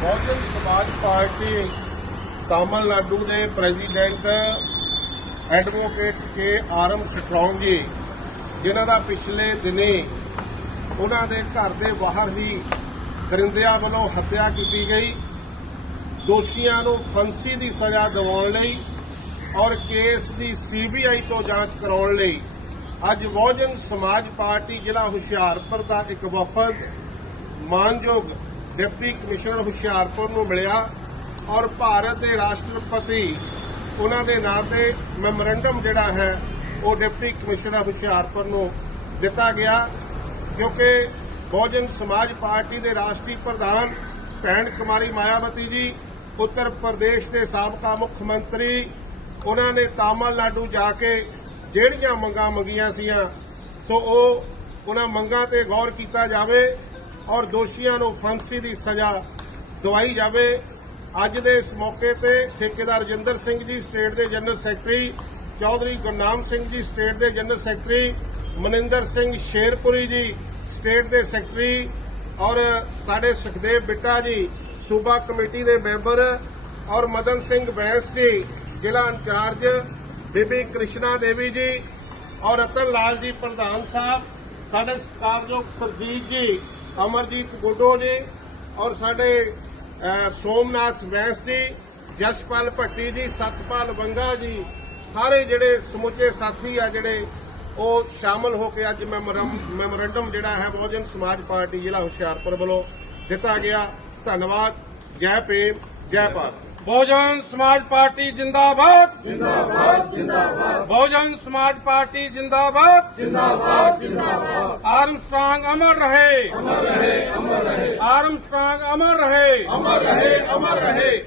ਬਹੁਜਨ ਸਮਾਜ ਪਾਰਟੀ ਤਾਮਿਲਨਾਡੂ ਦੇ president advocate K Armstrong ji, ਜਿਨ੍ਹਾਂ ਦਾ ਪਿਛਲੇ ਦਿਨੇ ਉਹਨਾਂ ਦੇ ਘਰ ਦੇ ਬਾਹਰ ਹੀ ਦਰਿੰਦਿਆਂ ਵੱਲੋਂ ਹੱਤਿਆ ਕੀਤੀ ਗਈ। ਦੋਸ਼ੀਆਂ ਨੂੰ ਫਾਂਸੀ ਦੀ ਸਜ਼ਾ ਦਿਵਾਉਣ ਲਈ ਔਰ ਕੇਸ ਦੀ ਸੀਬੀਆਈ ਤੋਂ ਜਾਂਚ ਕਰਾਉਣ ਲਈ ਅੱਜ ਬਹੁਜਨ ਸਮਾਜ ਪਾਰਟੀ ਜ਼ਿਲ੍ਹਾ ਹੁਸ਼ਿਆਰਪੁਰ ਦਾ ਇੱਕ ਵਫਦ, ਮਾਨਯੋਗ ਡਿਪਟੀ ਕਮਿਸ਼ਨਰ ਹੁਸ਼ਿਆਰਪੁਰ ਨੂੰ ਮਿਲਿਆ ਔਰ ਭਾਰਤ ਦੇ ਰਾਸ਼ਟਰਪਤੀ, ਉਹਨਾਂ ਦੇ ਨਾਂ ਤੇ ਮੈਮੋਰੰਡਮ ਜਿਹੜਾ ਹੈ, ਉਹ ਡਿਪਟੀ ਕਮਿਸ਼ਨਰ ਹੁਸ਼ਿਆਰਪੁਰ ਨੂੰ ਦਿੱਤਾ ਗਿਆ ਕਿਉਂਕਿ ਬਹੁਜਨ ਸਮਾਜ ਪਾਰਟੀ ਦੇ ਰਾਸ਼ਟਰੀ ਪ੍ਰਧਾਨ ਭੈਣ ਕੁਮਾਰੀ ਮਾਇਆਵਤੀ ਜੀ, ਉੱਤਰ ਪ੍ਰਦੇਸ਼ ਦੇ ਸਾਬਕਾ ਮੁੱਖ ਮੰਤਰੀ, ਉਹਨਾਂ ਨੇ ਤਾਮਿਲਨਾਡੂ ਜਾ ਕੇ ਜਿਹੜੀਆਂ ਮੰਗਾਂ ਮੰਗੀਆਂ ਸੀਆਂ, ਤੋਂ ਉਹ ਉਹਨਾਂ ਮੰਗਾਂ ਤੇ ਗੌਰ ਕੀਤਾ ਜਾਵੇ ਔਰ ਦੋਸ਼ੀਆਂ ਨੂੰ ਫਾਂਸੀ ਦੀ ਸਜ਼ਾ ਦਵਾਈ ਜਾਵੇ। ਅੱਜ ਦੇ ਇਸ ਮੌਕੇ ਤੇ ਠੇਕੇਦਾਰ ਰਜਿੰਦਰ ਸਿੰਘ ਜੀ, ਸਟੇਟ ਦੇ general secretary Chaudhary Gurnam Singh ji, state ਦੇ general secretary Maninder Singh Sherpuri ji, state ਦੇ ਸੈਕਟਰੀ ਔਰ ਸਾਡੇ ਸੁਖਦੇਵ ਬਿੱਟਾ ਜੀ, ਸੂਬਾ ਕਮੇਟੀ ਦੇ ਮੈਂਬਰ ਔਰ ਮਦਨ ਸਿੰਘ ਬੈਂਸ ਜੀ, ਜ਼ਿਲ੍ਹਾ ਇੰਚਾਰਜ, ਬੀਬੀ ਕ੍ਰਿਸ਼ਨਾ ਦੇਵੀ ਜੀ ਔਰ ਰਤਨ ਲਾਲ ਜੀ, ਪ੍ਰਧਾਨ ਸਾਹਿਬ, ਸਾਡੇ ਸਤਿਕਾਰਯੋਗ ਸਰਜੀਤ ਜੀ ਅਮਰਜੀਤ ਗੁੱਡੋ ਜੀ ਔਰ ਸਾਡੇ ਸੋਮਨਾਥ ਵੈਂਸ ਜੀ, ਜਸਪਾਲ ਭੱਟੀ ਜੀ, ਸਤਪਾਲ ਵੰਗਾ ਜੀ, ਸਾਰੇ ਜਿਹੜੇ ਸਮੁੱਚੇ ਸਾਥੀ ਆ ਜਿਹੜੇ, ਉਹ ਸ਼ਾਮਲ ਹੋ ਕੇ ਅੱਜ ਮੈਮੋਰਮ- ਮੈਮੋਰੰਡਮ ਜਿਹੜਾ ਹੈ ਬਹੁਜਨ ਸਮਾਜ ਪਾਰਟੀ ਜ਼ਿਲ੍ਹਾ ਹੁਸ਼ਿਆਰਪੁਰ ਵੱਲੋਂ ਦਿੱਤਾ ਗਿਆ। ਧੰਨਵਾਦ। ਜੈ ਪ੍ਰੇਮ, ਜੈ ਭਾਰਤ। ਬਹੁਜਨ ਸਮਾਜ ਪਾਰਟੀ ਜਿੰਦਾਬਾਦ। ਜਿੰਦਾਬਾਦ ਜਿੰਦਾਬਾਦ। ਬਹੁਜਨ ਸਮਾਜ ਪਾਰਟੀ ਜਿੰਦਾਬਾਦ। ਜਿੰਦਾਬਾਦ ਜਿੰਦਾਬਾਦ। ਆਰਮਸਟ੍ਰਾਂਗ ਅਮਰ ਰਹੇ। ਅਮਰ ਰਹੇ ਅਮਰ ਰਹੇ। ਆਰਮਸਟ੍ਰਾਂਗ ਅਮਰ ਰਹੇ। ਅਮਰ ਰਹੇ ਅਮਰ ਰਹੇ।